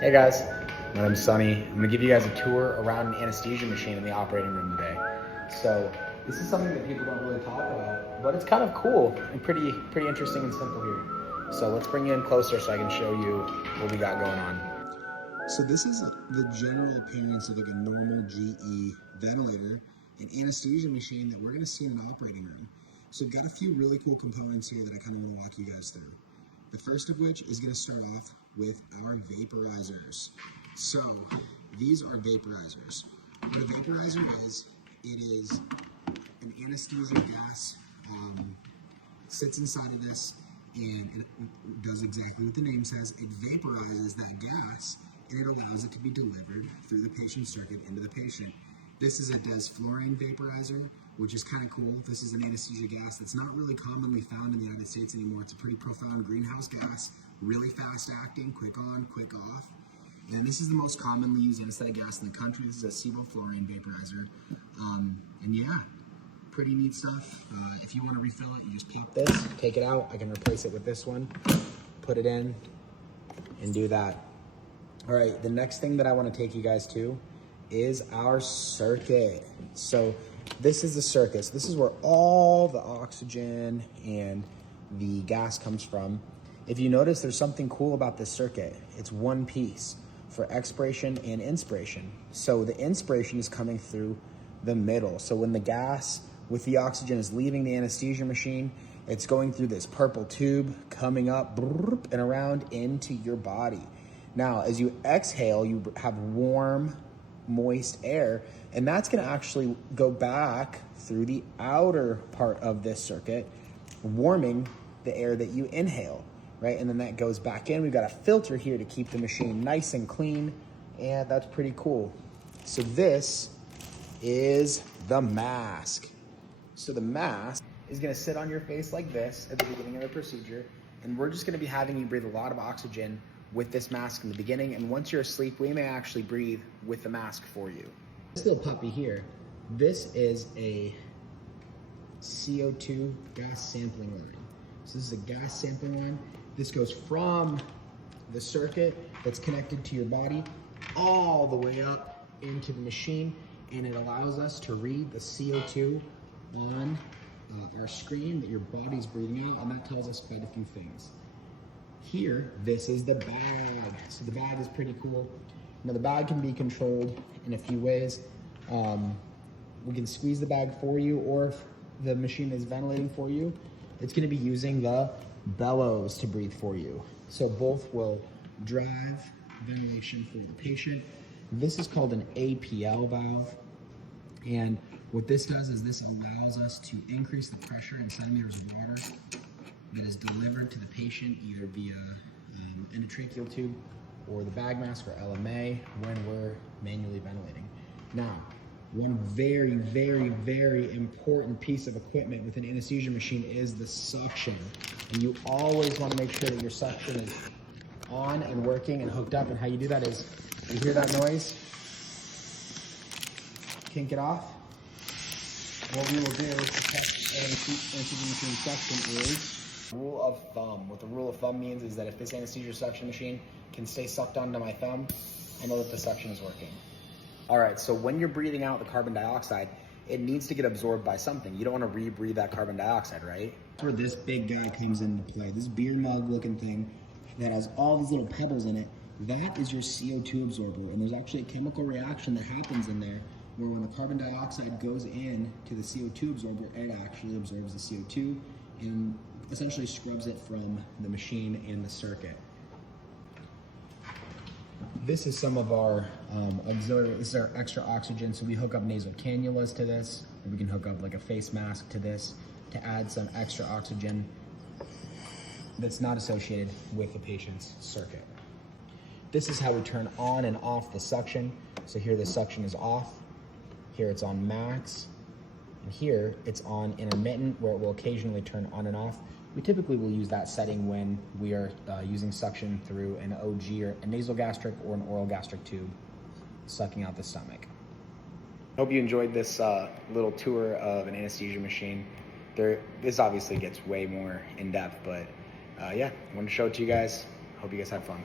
Hey guys, my name's Sunny. I'm gonna give you guys a tour around an anesthesia machine in the operating room today. So this is something that people don't really talk about, but it's kind of cool and pretty interesting and simple here. So let's bring you in closer so I can show you what we got going on. So this is the general appearance of like a normal GE ventilator, an anesthesia machine that we're gonna see in an operating room. So we've got a few really cool components here that I kind of want to walk you guys through. The first of which is going to start off with our vaporizers. So these are vaporizers. What a vaporizer is, it is an anesthesia gas, sits inside of this, and it does exactly what the name says. It vaporizes that gas, and it allows it to be delivered through the patient circuit into the patient. This is a desflurane vaporizer, which is kind of cool. This is an anesthesia gas that's not really commonly found in the United States anymore. It's a pretty profound greenhouse gas, really fast acting, quick on, quick off. And this is the most commonly used anesthetic gas in the country. This is a sevoflurane vaporizer. And yeah, pretty neat stuff. If you want to refill it, you just pop this, take it out. I can replace it with this one, put it in, and do that. All right, the next thing that I want to take you guys to is our circuit. So this is the circuit. So this is where all the oxygen and the gas comes from. If you notice, there's something cool about this circuit. It's one piece for expiration and inspiration. So the inspiration is coming through the middle. So when the gas with the oxygen is leaving the anesthesia machine, it's going through this purple tube, coming up and around into your body. Now, as you exhale, you have warm, moist air, and that's going to actually go back through the outer part of this circuit, warming the air that you inhale, right? And then that goes back in. We've got a filter here to keep the machine nice and clean, and that's pretty cool. So this is the mask. So the mask is going to sit on your face like this at the beginning of the procedure, and we're just going to be having you breathe a lot of oxygen with this mask in the beginning, and once you're asleep, we may actually breathe with the mask for you. This little puppy here, this is a CO2 gas sampling line. So this is a gas sampling line. This goes from the circuit that's connected to your body all the way up into the machine, and it allows us to read the CO2 on our screen that your body's breathing out, and that tells us quite a few things. Here, this is the bag. So the bag is pretty cool. Now the bag can be controlled in a few ways. We can squeeze the bag for you, or if the machine is ventilating for you, it's gonna be using the bellows to breathe for you. So both will drive ventilation for the patient. This is called an APL valve. And what this does is this allows us to increase the pressure in centimeters of water that is delivered to the patient either via endotracheal tube or the bag mask or LMA when we're manually ventilating. Now, one very, very, very important piece of equipment with an anesthesia machine is the suction. And you always want to make sure that your suction is on and working and hooked up. And how you do that is, you hear that noise? Kink it off. What we will do to test anesthesia machine suction is rule of thumb. What the rule of thumb means is that if this anesthesia suction machine can stay sucked onto my thumb, I know that the suction is working. All right, so when you're breathing out the carbon dioxide, it needs to get absorbed by something. You don't want to re-breathe that carbon dioxide, right? That's where this big guy comes into play. This beer mug looking thing that has all these little pebbles in it, that is your CO2 absorber. And there's actually a chemical reaction that happens in there where when the carbon dioxide goes in to the CO2 absorber, it actually absorbs the CO2 and essentially scrubs it from the machine and the circuit. This is some of our auxiliary, this is our extra oxygen. So we hook up nasal cannulas to this, or we can hook up like a face mask to this to add some extra oxygen that's not associated with the patient's circuit. This is how we turn on and off the suction. So here the suction is off, here it's on max, and here it's on intermittent where it will occasionally turn on and off. We typically will use that setting when we are using suction through an OG or a nasal gastric or an oral gastric tube, sucking out the stomach. Hope you enjoyed this little tour of an anesthesia machine. This obviously gets way more in depth, but yeah, I wanted to show it to you guys. Hope you guys had fun.